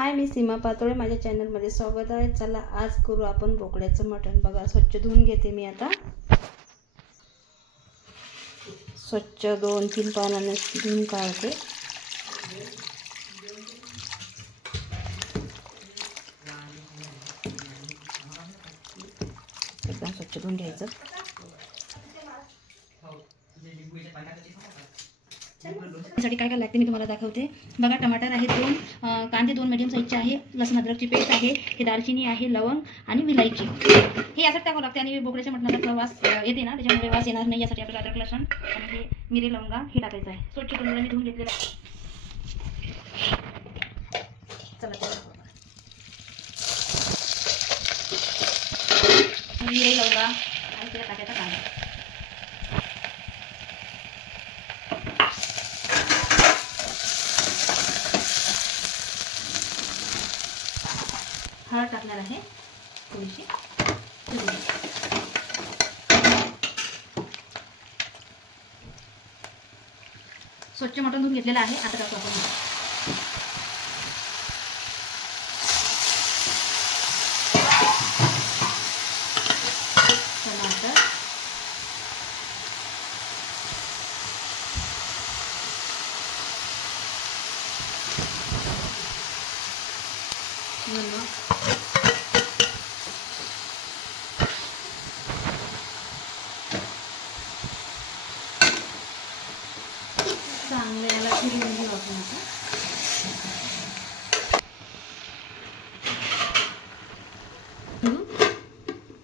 हाय, मी सीमा पातोळे, माझ्या चॅनलमध्ये स्वागत आहे. चला आज करू आपण बोकड्याचं मटण. बघा, स्वच्छ धुवून घेते मी आता. स्वच्छ 2-3 पाण्याने धुवून काढते. एकदम स्वच्छ धुवून घ्यायचं. त्यासाठी काय काय लागते मी तुम्हाला दाखवते. बघा, टमाटर आहे 2, कांदे 2 मीडियम साईजचे आहे, लसूण अद्रकची पेस्ट आहे, हे दालचिनी आहे, लवंग आणि विलायची. हे यासाठी टाकावं लागते आणि बोकड्याच्या मटणाचा वास येते ना, त्याच्यामुळे वास येणार नाही यासाठी आपल्याला अद्रक, लसूण आणि हे मिरे, लवंगा हे टाकायचं आहे. स्वच्छ मी धुवून घेतलेलं आहे. चला मिरे, लवंगा आणि त्याला टाकायचा कांदा. हळद टाकणार आहे थोडीशी. स्वच्छ मटण धुवून घेतलेलं आहे. आता टाकू आपण टमाटर, चांगलं याला फिरवून घेऊ आपण आता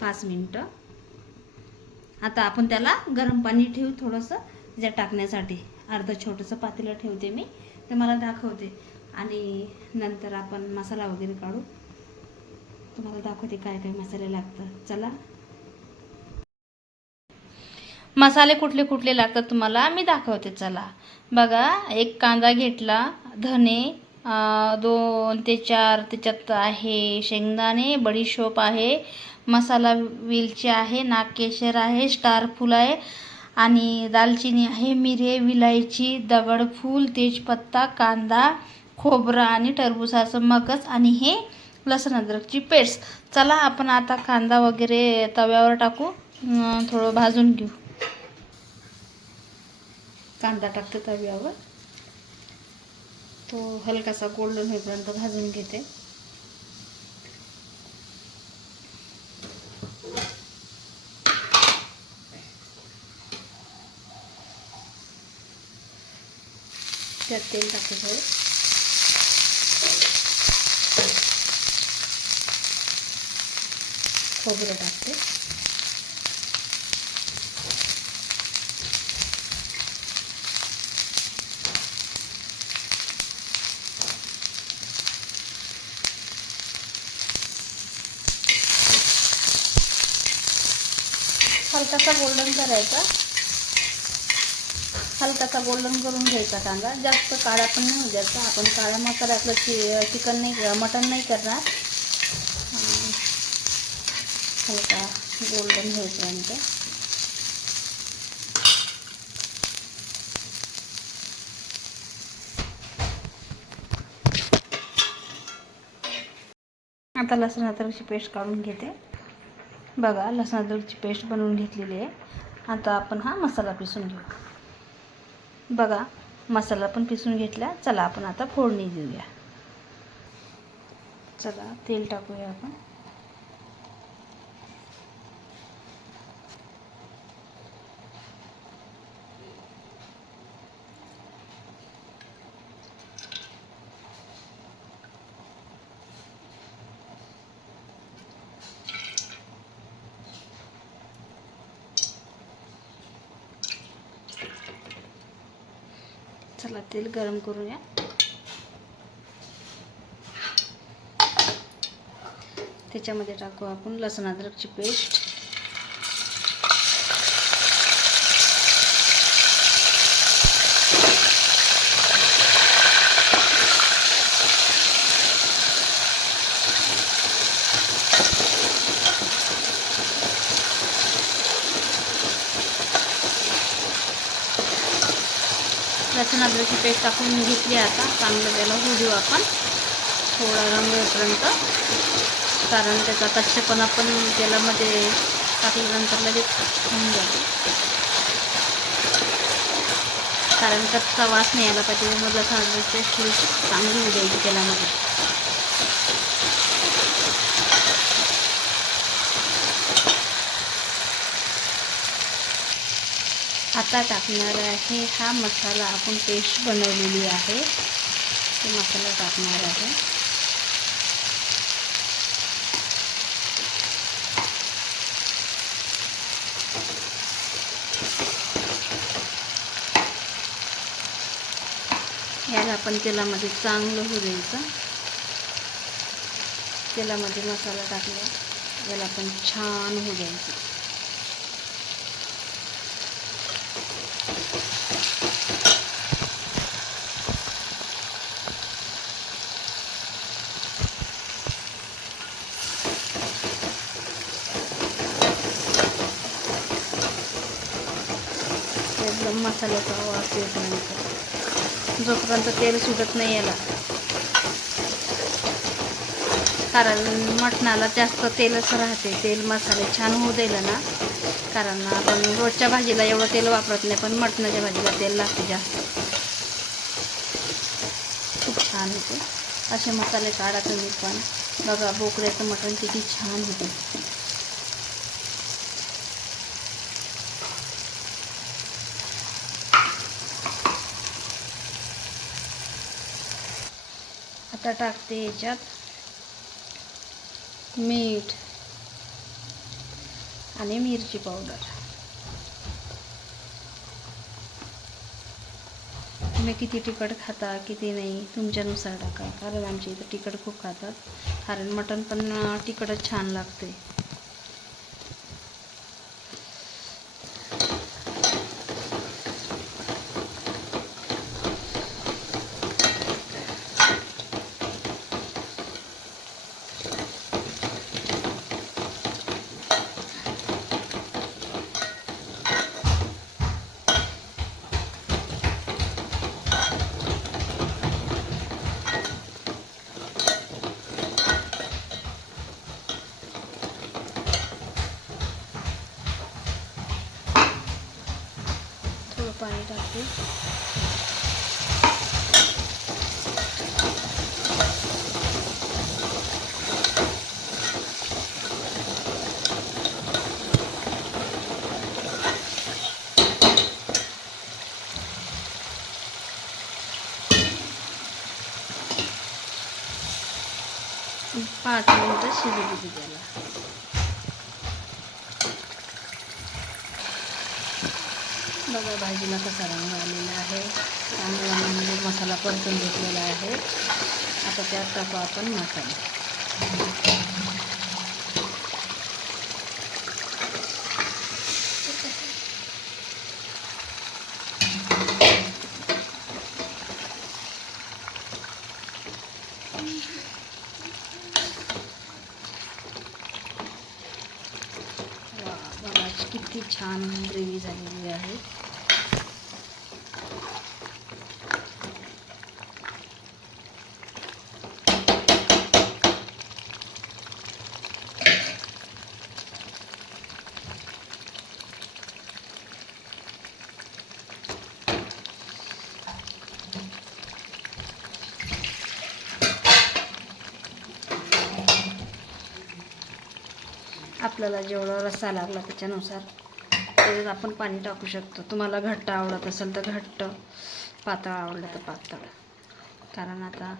5 मिनिटं. आता आपण त्याला गरम पाणी ठेवू थोडंसं त्याच्यात टाकण्यासाठी. अर्ध छोटंसं पातेलं ठेवते मी, ते मला दाखवते आणि नंतर आपण मसाला वगैरे काढू. तुम्हाला दाखवते काय काय मसाले लागतात. चला, मसाले कुठले कुठले लागतात तुम्हाला मी दाखवते. चला बघा, 1 कांदा घेतला, धने 2 ते 4, त्याच्यात आहे शेंगदाणे, बडीशोप आहे, मसाला वेलची आहे, नागकेशर आहे, स्टार फूल आहे आणि दालचिनी आहे, मिरे, विलायची, दगडफूल, तेजपत्ता, कांदा, खोबरं आणि टरबूजाचं मगज आणि हे लसूण अद्रकची पेस्ट. चला आपण आता कांदा वगैरे तव्यावर टाकू, थोडं भाजून घेऊ. कांदा टाकते तव्यावर, तो हलकासा गोल्डन होईपर्यंत भाजून घेते. त्यात तेल टाकायचं, खोबरं टाकते, हलकासा गोल्डन करायचा, हलकासा गोल्डन करून घ्यायचा कांदा. जास्त काळा पण नाही द्यायचा. आपण काळा मसाल्यातलं चिकन नाही, मटण नाही करणार. हलका गोल्डन होईपर्यंत. आता लसूण अद्रकची पेस्ट काढून घेते. बघा, लसूण अद्रकची पेस्ट बनवून घेतलेली आहे. आता आपण हा मसाला पिसून घेऊ. बघा, मसाला पण पिसून घेतला. चला आपण आता फोडणी देऊया. चला तेल टाकूया आपण. चला तेल गरम करूया. त्याच्यामध्ये टाकू आपण लसूण अद्रकची पेस्ट, लसूण अद्रकची पेस्ट टाकून घेतली. आता चांगलं त्याला होऊ देऊ आपण. थोडा रंग येईपर्यंत, कारण त्याचा कच्चेपणा पण तेलामध्ये टाकल्यानंतर लगेच होऊन जातो, कारण कच्चा वास नाही यायला पाहिजे. त्यामुळे टेस्ट थोडी चांगली होऊ द्यायची तेलामध्ये. आता टाकणार आहे हा मसाला, आपण पेस्ट बनवलेली आहे तो मसाला टाकणार आहे. याला आपण तेलामध्ये चांगलं होऊ द्यायचं. तेलामध्ये मसाला टाकला याला आपण छान होऊ द्यायचं. एकदम मसाल्याचा वास येईपर्यंत, जोपर्यंत तेल सुटत नाही याला, कारण मटणाला जास्त तेलच राहते. तेल मसाले छान होऊ द्यायला ना, कारण आपण रोजच्या भाजीला एवढं तेल वापरत नाही, पण मटणाच्या भाजीला तेल लागते जास्त. खूप छान होते असे मसाले काढा तुम्ही पण. बघा बोकड्याचं मटण किती छान होते. आता टाकते याच्यात मीठ आणि मिरची पावडर. तुम्ही किती तिखट खाता किती नाही तुमच्यानुसार टाका, कारण आमच्या इथं तिखट खूप खातात, कारण मटण पण तिखटच छान लागते. थोडं पाणी टाकते. पाच मिनिटं शिजू दे त्याला. बघा भाजीला कसा रंग आलेला आहे, चांगला म्हणजे मसाला परतून घेतलेला आहे. आता त्यात टाकू आपण मसाला. बघा किती छान ग्रेव्ही झालेली आहे. आपल्याला जेवढा रस्सा लागला त्याच्यानुसार त्याच्यात आपण पाणी टाकू शकतो. तुम्हाला घट्ट आवडत असेल तर घट्ट, पातळ आवडलं तर पातळ. कारण आता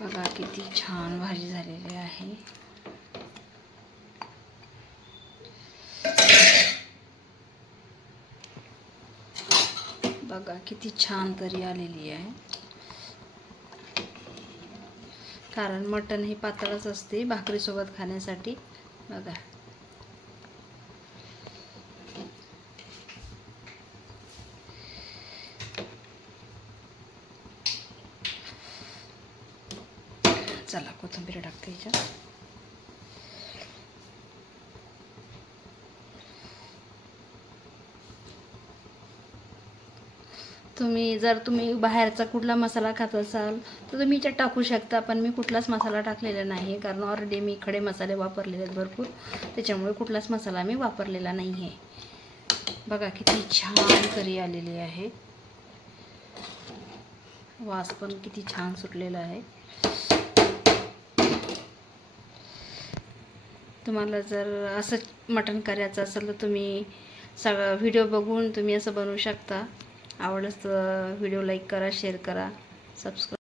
बघा किती छान भाजी झालेली आहे. बघा किती छान तरी आलेली आहे, कारण मटण हे पातळच असते भाकरीसोबत खाण्यासाठी. बघा चला कोथिंबीर टाकते याच्यात. जर तुम्ही बाहेरचा कुठला मसाला खात असाल तर तुम्ही याच्यात टाकू शकता, पण मी कुठलाच मसाला टाकलेला नाही कारण ऑलरेडी मी खडे मसाले वापरलेले आहेत भरपूर, त्याच्यामुळे कुठलाच मसाला मी वापरलेला नाही आहे. बघा किती छान करी आलेली आहे, वास पण किती छान सुटलेला आहे. तुम्हाला जर असं मटण करायचं असेल तर तुम्ही सगळं व्हिडिओ बघून तुम्ही असं बनवू शकता. आवडलं तर व्हिडिओ लाईक करा, शेअर करा, सबस्क्राईब.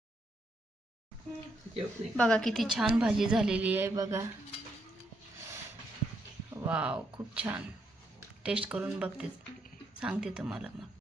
बघा किती छान भाजी झालेली आहे. बघा, वाव, खूप छान. टेस्ट करून बघते, सांगते तुम्हाला मग.